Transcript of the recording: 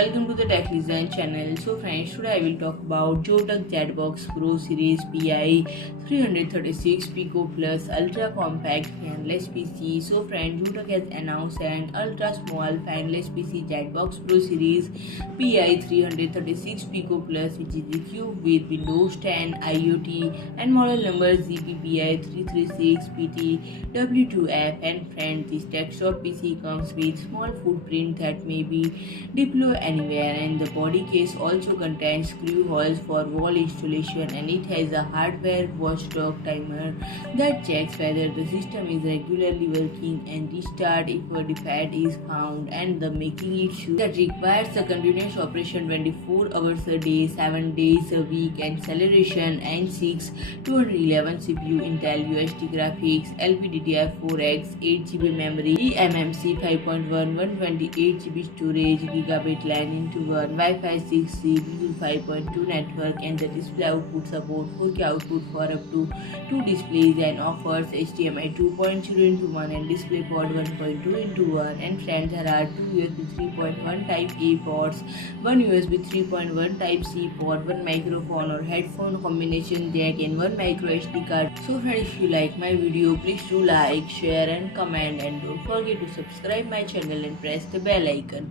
welcome to the Tech Design channel. So friends, today I will talk about ZOTAC ZBOX PRO series PI336 Pico Plus Ultra Compact Fanless PC. So friends, ZOTAC has announced an ultra small fanless PC ZBOX Pro series PI336 Pico Plus, which is equipped with Windows 10 IoT and model number ZPPI336PTW2F. And friends, this desktop PC comes with small footprint that may be deployed anywhere, and the body case also contains screw holes for wall installation, and it has a hardware watchdog timer that checks whether the system is regularly working and restart if a defect is found, and the making it sure that requires a continuous operation 24 hours a day, 7 days a week, and Celeron N6211 CPU, Intel UHD Graphics, LPDDR4X, 8GB memory, eMMC 5.1, 128GB storage, Gigabit LAN into 1, Wi-Fi 6, Bluetooth 5.2 network, and the display output support 4K output for up to 2 displays, and offers HDMI 2.0 into 1 and DisplayPort 1.2 into 1. And friends, there are 2 USB 3.1 Type A ports, 1 USB 3.1 Type C port, 1 microphone or headphone combination jack, and 1 microSD card. So friends, if you like my video, please do like, share and comment, and don't forget to subscribe my channel and press the bell icon.